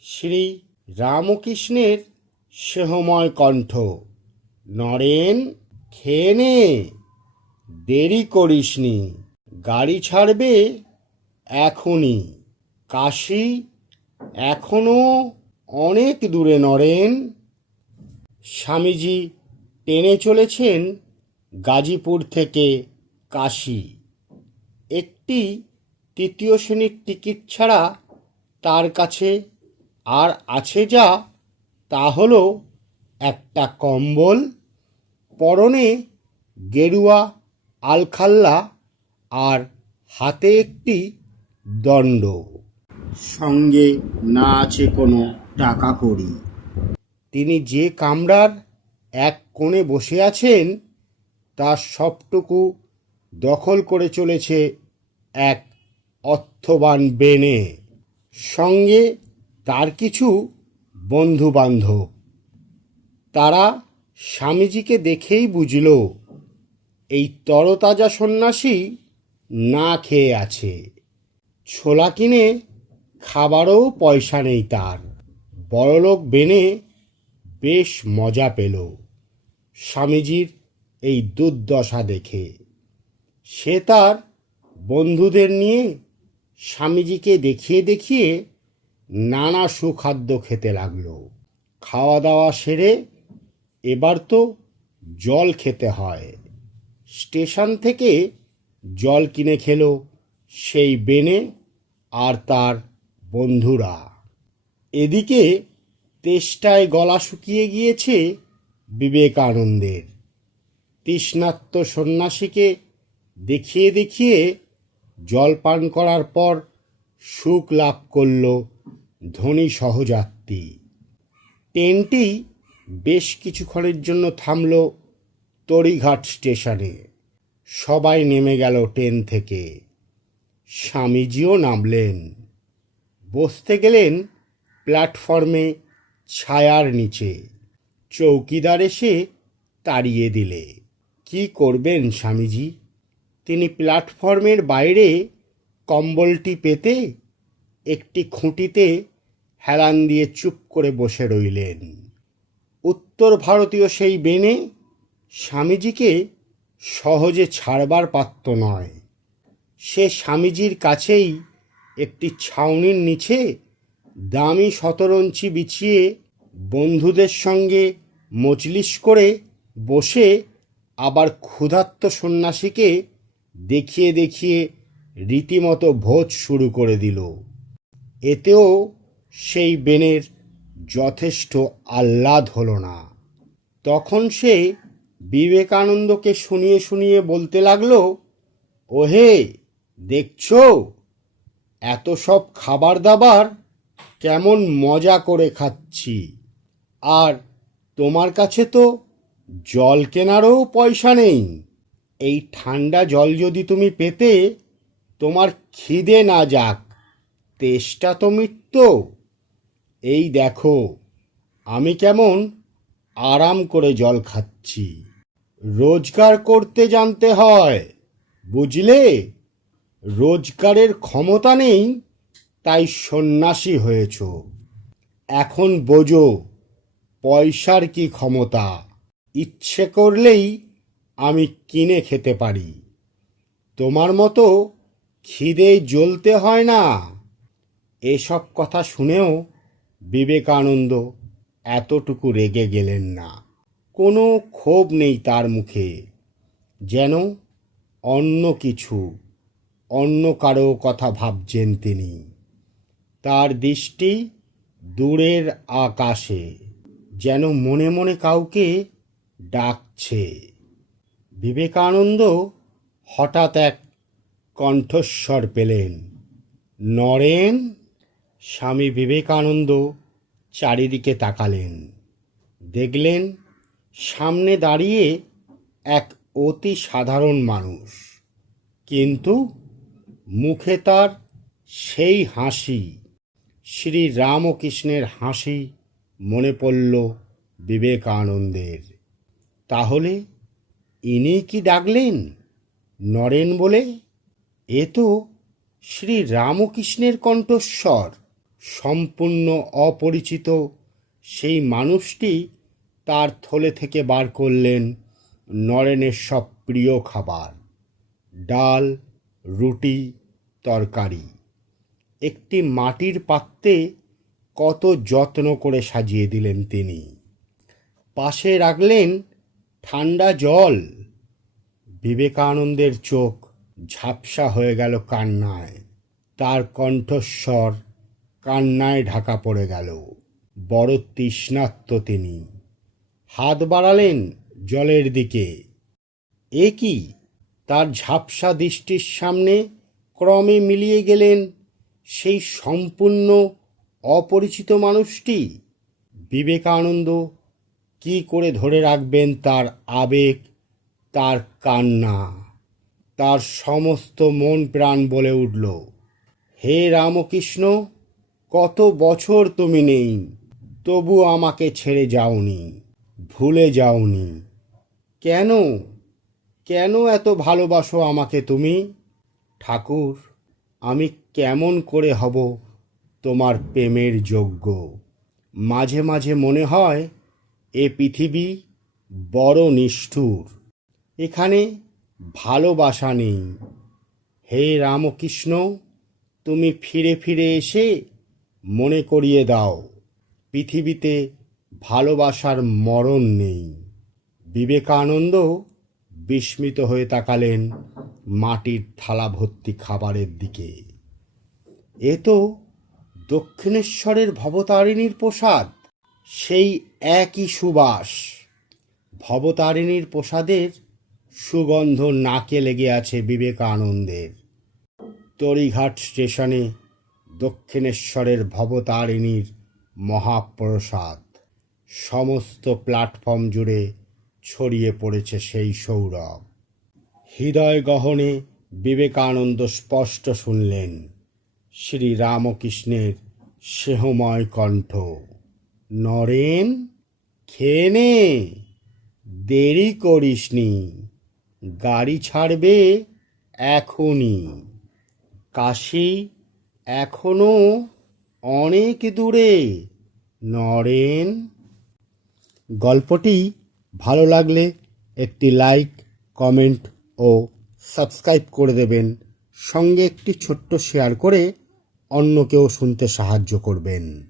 শ্রী রামকৃষ্ণের স্নেহময় কণ্ঠ। নরেন, খেয়ে নে। দেরি করিসনি গাড়ি ছাড়বে এখনই। কাশি এখনও অনেক দূরে, নরেন। স্বামীজি টেনে চলেছেন গাজীপুর থেকে কাশী। একটি তৃতীয় শ্রেণির টিকিট ছাড়া তার কাছে আর আছে যা তা হলো একটা কম্বল পরনে গেরুয়া আলখাল্লা আর হাতে একটি দণ্ড। সঙ্গে না আছে কোনো টাকা কড়ি। তিনি যে কামরার এক কোণে বসে আছেন তার সবটুকু দখল করে চলেছে এক অর্থবান বেনে সঙ্গে তার কিছু বন্ধু বান্ধব তারা স্বামীজিকে দেখেই বুঝল, এই তরতাজা সন্ন্যাসী না খেয়ে আছে। ছোলা কিনে খাবারও পয়সা নেই তার। বড়লোক বেনে বেশ মজা পেল স্বামীজির এই দুর্দশা দেখে। সে তার বন্ধুদের নিয়ে স্বামীজিকে দেখিয়ে দেখিয়ে নানা সুখাদ্য খেতে লাগল। খাওয়া দাওয়া সেরে এবার তো জল খেতে হয়। স্টেশন থেকে জল কিনে খেলো সেই বেনে আর তার বন্ধুরা। এদিকে তেষ্টায় গলা শুকিয়ে গিয়েছে বিবেকানন্দের। তৃষ্ণাত্ম সন্ন্যাসীকে দেখিয়ে দেখিয়ে জল পান করার পর সুখ লাভ করল ধনী সহযাত্রী ট্রেনটি বেশ কিছুক্ষণের জন্য থামল তড়িঘাট স্টেশনে। সবাই নেমে গেল ট্রেন থেকে। স্বামীজিও নামলেন। বসতে গেলেন প্ল্যাটফর্মে ছায়ার নিচে। চৌকিদার এসে তাড়িয়ে দিলে। কি করবেন স্বামীজি? তিনি প্ল্যাটফর্মের বাইরে কম্বলটি পেতে একটি খুঁটিতে হেলান দিয়ে চুপ করে বসে রইলেন। উত্তর ভারতীয় সেই বেনে স্বামীজিকে সহজে ছাড়বার পাত্র নয়। সে স্বামীজির কাছেই একটি ছাউনির নিচে দামি শতরঞ্চি বিছিয়ে বন্ধুদের সঙ্গে মজলিস করে বসে আবার ক্ষুধার্ত সন্ন্যাসীকে দেখিয়ে দেখিয়ে রীতিমতো ভোজ শুরু করে দিল। এতেও সেই বেনের যথেষ্ট আহ্লাদ হলো না। তখন সে বিবেকানন্দকে শুনিয়ে শুনিয়ে বলতে লাগল, ওহে, দেখছ? এত সব খাবার দাবার কেমন মজা করে খাচ্ছি। আর তোমার কাছে তো জল কেনারও পয়সা নেই। এই ঠান্ডা জল যদি তুমি পেতে, তোমার খিদে না যাক। তেষ্টা তো মিটত এই দেখো, আমি কেমন আরাম করে জল খাচ্ছি। রোজগার করতে জানতে হয়, বুঝলে? রোজগারের ক্ষমতা নেই, তাই সন্ন্যাসী হয়েছ। এখন বোঝো, পয়সার কি ক্ষমতা? ইচ্ছে করলেই আমি কিনে খেতে পারি। তোমার মতো খিদে জ্বলতে হয় না। এসব কথা শুনেও বিবেকানন্দ এতটুকু রেগে গেলেন না। কোনো ক্ষোভ নেই তার মুখে, যেন অন্য কিছু, অন্য কারও কথা ভাবছেন তিনি। তার দৃষ্টি দূরের আকাশে, যেন মনে মনে কাউকে ডাকছে। বিবেকানন্দ হঠাৎ এক কণ্ঠস্বর পেলেন, নরেন? স্বামী বিবেকানন্দ চারিদিকে তাকালেন। দেখলেন সামনে দাঁড়িয়ে এক অতি সাধারণ মানুষ। কিন্তু মুখে তার সেই হাসি, শ্রী রামকৃষ্ণের হাসি মনে পড়ল বিবেকানন্দের। তাহলে ইনি কি ডাকলেন? নরেন বলে? এ তো শ্রী রামকৃষ্ণের কণ্ঠস্বর। সম্পূর্ণ অপরিচিত, সেই মানুষটি তার থলে থেকে বার করলেন নরেনের সব প্রিয় খাবার, ডাল, রুটি, তরকারি। একটি মাটির পাত্রে কত যত্ন করে সাজিয়ে দিলেন তিনি। পাশে রাখলেন ঠান্ডা জল। বিবেকানন্দের চোখ ঝাপসা হয়ে গেল কান্নায়। তার কণ্ঠস্বর কান্নায় ঢাকা পড়ে গেল। বড় তৃষ্ণাত্ম তিনি। হাত বাড়ালেন জলের দিকে। এ কি? তার ঝাপসা দৃষ্টির সামনে ক্রমে মিলিয়ে গেলেন সেই সম্পূর্ণ অপরিচিত মানুষটি। বিবেকানন্দ কি করে ধরে রাখবেন তার আবেগ, তার কান্না? তার সমস্ত মন প্রাণ বলে উঠল, হে রামকৃষ্ণ কত বছর তুমি নেই, তবু আমাকে ছেড়ে যাওনি, ভুলে যাওনি। কেন কেন এত ভালোবাসো আমাকে তুমি? ঠাকুর, আমি কেমন করে হব তোমার প্রেমের যোগ্য? মাঝে মাঝে মনে হয় এ পৃথিবী বড় নিষ্ঠুর। এখানে ভালোবাসা নেই। হে রামকৃষ্ণ, তুমি ফিরে ফিরে এসে মনে করিয়ে দাও, পৃথিবীতে ভালোবাসার মরণ নেই। বিবেকানন্দ বিস্মিত হয়ে তাকালেন মাটির থালা ভর্তি খাবারের দিকে। এ তো দক্ষিণেশ্বরের ভবতারিণীর প্রসাদ, সেই একই সুবাস। ভবতারিণীর প্রসাদের সুগন্ধ নাকে লেগে আছে বিবেকানন্দের। তরিঘাট স্টেশনে দক্ষিণেশ্বরের ভবতারিণীর মহাপ্রসাদ। সমস্ত প্ল্যাটফর্ম জুড়ে ছড়িয়ে পড়েছে সেই সৌরভ। হৃদয় গহনে বিবেকানন্দ স্পষ্ট শুনলেন শ্রী রামকৃষ্ণের স্নেহময় কণ্ঠ। নরেন, খেয়ে নে, দেরি করিসনি, গাড়ি ছাড়বে এখনই। কাশি এখনও অনেক দূরে, নরেন। গল্পটি ভালো লাগলে একটি লাইক, কমেন্ট ও সাবস্ক্রাইব করে দেবেন। সঙ্গে একটি ছোট্ট শেয়ার করে অন্যকেও শুনতে সাহায্য করবেন।